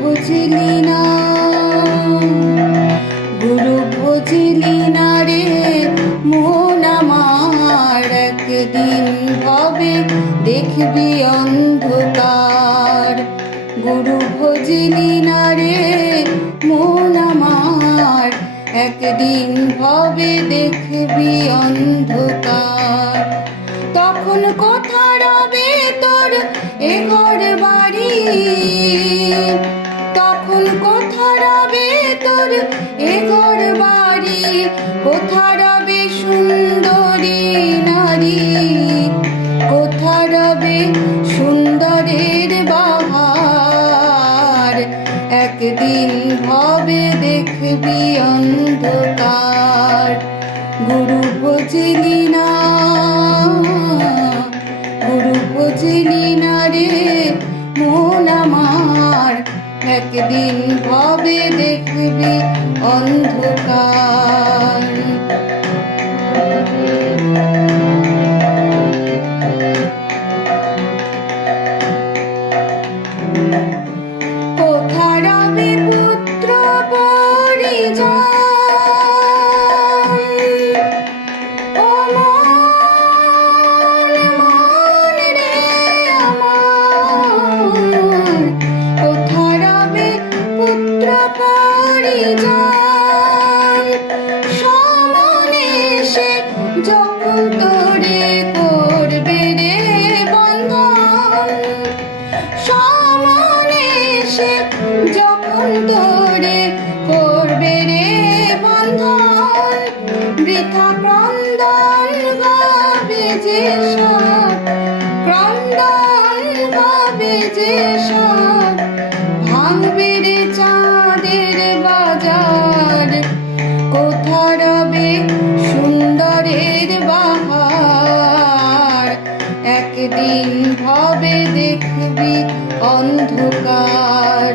বুঝলি না। গুরু বুঝলি না রে, মন আমার একদিন হবে, দেখবি অন্ধকার। গুরু বুঝলি না রে, মন আমার একদিন হবে দেখবি অন্ধকার। তখন কোথা রবে তোর এ ঘর বাড়ি। তখন কোথা রবে তোর এ ঘর বাড়ি। কোথা রবে সুন্দরী নারী। কোথা রবে একদিন হবে দেখবি অন্ধকার। কোথা রবে পুত্র পরিজন? তোরে করবে রে বন্ধন। বৃথা ক্রন্দন গাবে যে ক্রন্দন গাবে যে ভাঙবে রে চাঁদের বাজার। কোথা রবে সুন্দরের বাহার? একদিন হবে দেখবি অন্ধকার।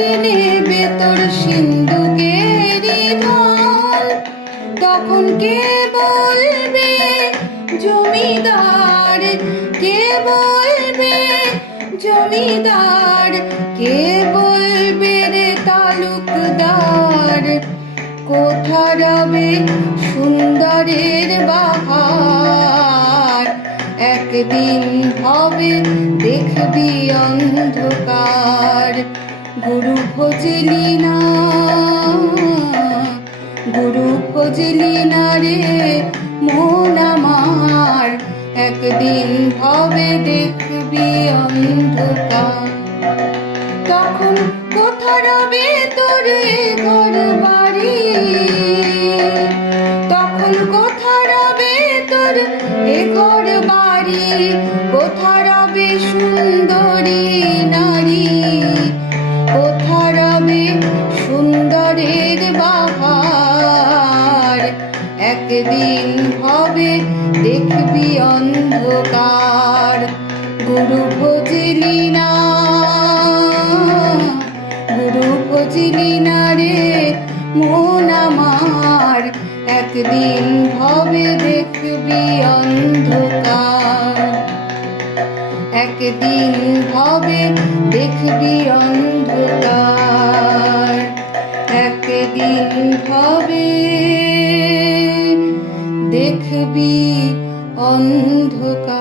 বেটে নেবে তোর সিন্ধুকেরই ধন। তখন কে বলবে জমিদার? কে বলবে জমিদার? কে বলবে রে তালুকদার? কোথা রবে সুন্দরের বাহার। একদিন হবে দেখবি অন্ধকার। গুরু ভজলি না, গুরু ভজলি না রে, মন আমার একদিন হবে দেখবি অন্ধকার। তখন কোথা রবে তোর ঘর বাড়ি? তখন কোথা রবে তোর এ ঘর বাড়ি? কোথা রবে সুন্দরী নারী? সুন্দরের বাহার। একদিন হবে দেখবি অন্ধকার। গুরু ভজলি না, গুরু ভজলি না রে মন আমার। একদিন হবে দেখবি অন্ধকার। একদিন হবে দেখবি অন্ধকার। দেখবি অন্ধকার।